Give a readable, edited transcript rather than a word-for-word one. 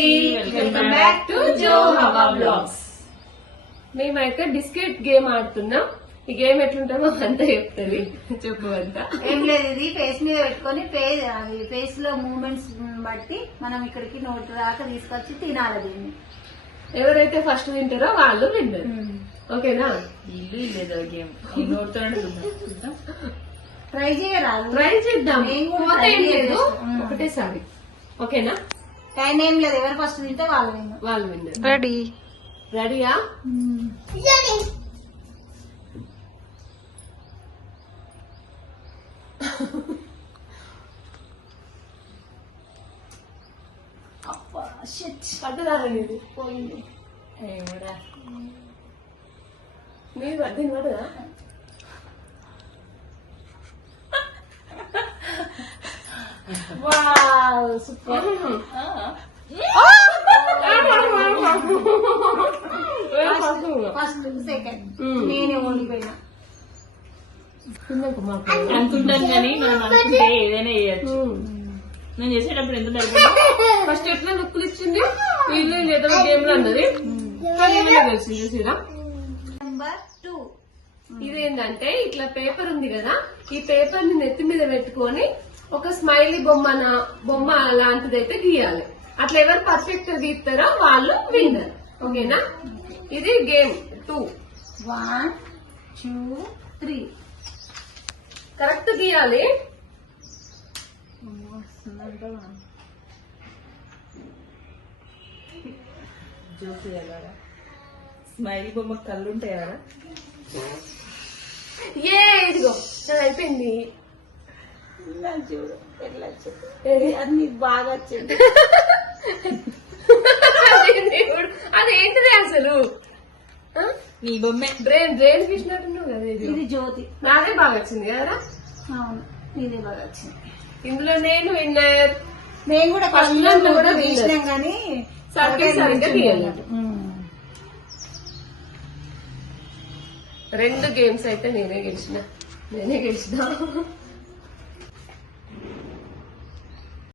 అందరికి welcome back to జో హవా blogs. మేమైతే బిస్కెట్ గేమ్ ఆడుతున్నాం. ఈ గేమ్ ఎట్లుంటుందో అంతా చెప్తుంది. చెప్పు అంతా. ఏం లేదు, ఇది ఫేస్ మీద పెట్టుకొని ఫేస్ లో మూవ్మెంట్స్ బట్టి మనం ఇక్కడికి నోటి దాకా తీసుకొచ్చి తినాలి దీన్ని. ఎవరైతే ఫస్ట్ తింటారో వాళ్ళు విన్నారు. ఓకేనా? ఇల్లు లేదు గేమ్ నోటితో ట్రై చేయరాదు. ట్రై చేద్దాం. పోతే ఏం లేదు, ఒకటేసారి. ఓకేనా? టైం ఏం లేదు, ఎవరు ఫస్ట్ తింటే వాళ్ళు విన్నారు. రెడీ రెడీయా? పడ్డదానండి పోయింది. మీరు పడ్డింది పడదా? సూపర్. ఫస్ట్ సెకండ్ నేనే ఓడిపోయినా. అనుకుంటాను కానీ మనం అనుకుంటే ఏదైనా చేయొచ్చు. నేను చేసేటప్పుడు ఎంత ఫస్ట్ ఎట్లా లుక్కులు ఇచ్చింది, వీళ్ళు ఏదో గేమ్ లో అన్నది తెలిసింది. చూసిరా? నెంబర్ 2 ఇదేంటంటే ఇట్లా పేపర్ ఉంది కదా, ఈ పేపర్ ని నెత్తి మీద పెట్టుకొని ఒక స్మైలీ బొమ్మ లాంటిది అయితే గీయాలి. అట్లా ఎవరు పర్ఫెక్ట్ గా గీస్తారో వాళ్ళు విన్నర్. ఓకేనా? ఇది గేమ్ 2. 1 2 3 కరెక్ట్ గీయాలి. స్మైల్ బొమ్మ కళ్ళు ఉంటాయి కదా. ఇదిగో అయిపోయింది. చూడు అన్ని బాగా వచ్చింది. అదేంటిది అసలు? నీ బొమ్మే బ్రెయిన్ తీసినట్టున్నావు కదా. ఇది జ్యోతి. నాదే బాగా వచ్చింది కదా. అవును, ఇదే బాగా వచ్చింది. ఇందులో నేను విన్నర్. నేను కూడా ఫస్ట్ కూడా తీసినాం కానీ సరిగ్గా తీయాలి. 2 గేమ్స్ అయితే నేనే గెలిచిన.